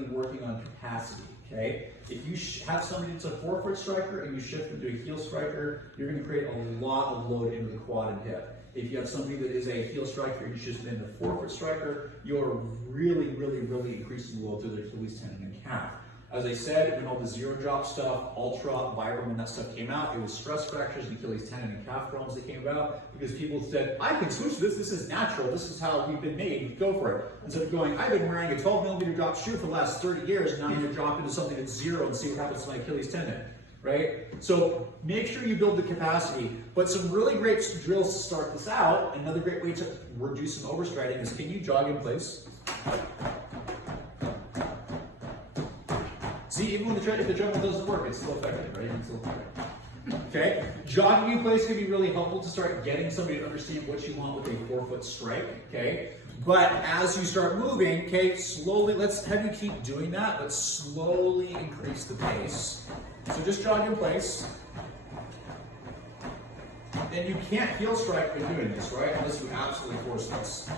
currently working on capacity, okay? If you have somebody that's a forefoot striker and you shift them to a heel striker, you're gonna create a lot of load into the quad and hip. If you have somebody that is a heel striker and you shift them into a forefoot striker, you're really increasing load to their Achilles tendon and calf. As I said, when all the zero drop stuff, ultra, Vibram, when that stuff came out, it was stress fractures and Achilles tendon and calf problems that came about because people said, I can switch this is natural, this is how we've been made, go for it. Instead of going, I've been wearing a 12mm drop shoe for the last 30 years, now I'm gonna drop into something that's zero and see what happens to my Achilles tendon, right? So make sure you build the capacity, but some really great drills to start this out. Another great way to reduce some overstriding is, can you jog in place? See, even when if the treadmill doesn't work, it's still effective, right? It's still effective. Okay? Jogging in place can be really helpful to start getting somebody to understand what you want with a forefoot strike, okay? But as you start moving, okay, slowly, let's have you keep doing that, but slowly increase the pace. So just jog in place. And you can't heel strike by doing this, right? Unless you absolutely force this.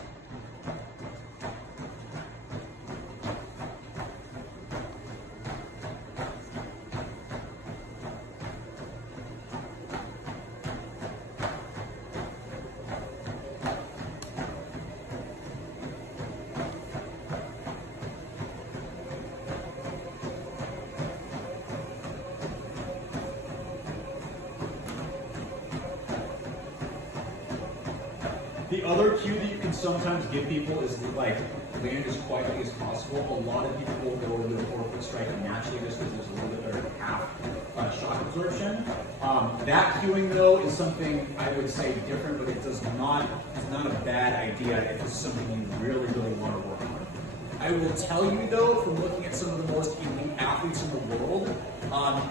The other cue that you can sometimes give people is like land as quietly as possible. A lot of people will go into the forefoot strike naturally just because there's a little bit better calf shock absorption. That cueing though is something I would say different, but it's not a bad idea if it's something you really want to work on. I will tell you though, from looking at some of the most elite athletes in the world,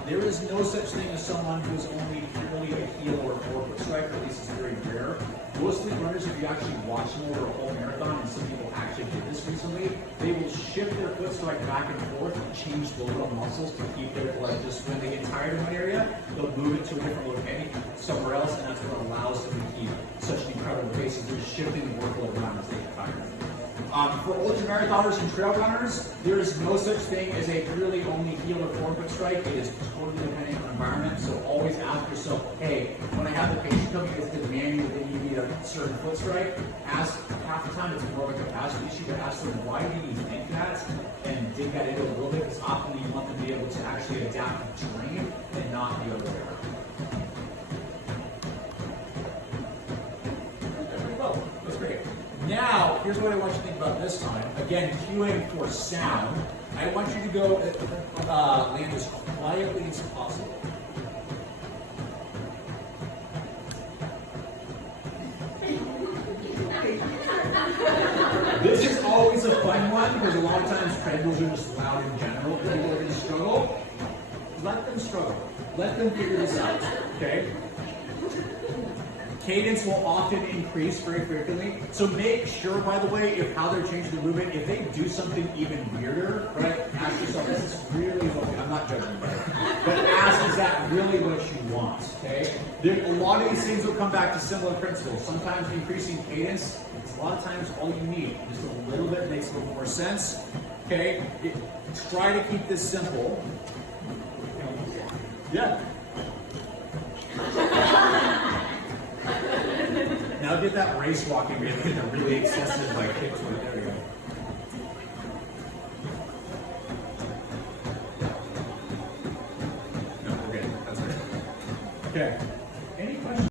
there is no such thing as someone who's only purely a heel or forefoot striker. At least it's very rare. Most elite runners, if you actually watch them over a whole marathon, and some people actually did this recently, they will shift their foot strike back and forth and change the little muscles to keep their blood. Just when they get tired in one area, they'll move it to a different location somewhere else, and that's what allows them to keep such an incredible pace. They're shifting the workload around as they get tired. For ultramarathoners and trail runners, there is no such thing as a really only heel or forefoot strike. It is totally dependent on the environment. So always ask yourself, hey, when I have the patient coming that's demanding that they need a certain foot strike, ask, half the time it's more of a capacity issue, but ask them, why do you think that? And dig that into a little bit, because often you want them to be able to actually adapt to terrain and not the other way around. Now, here's what I want you to think about this time. Again, cueing for sound. I want you to go land as quietly as possible. This is always a fun one because a lot of times treadmills are just loud in general. People are going to struggle. Let them struggle. Let them figure this out, okay? Cadence will often increase very frequently. So make sure, by the way, if how they're changing the movement, if they do something even weirder, right, ask yourself, is this really what, I'm not judging, but ask, is that really what you want, okay? A lot of these things will come back to similar principles. Sometimes increasing cadence, a lot of times all you need, just a little bit makes a little more sense, okay? Try to keep this simple. Yeah. Now get that race walking, get a really excessive like kick to it. There we go. No, we're good. That's good. Okay.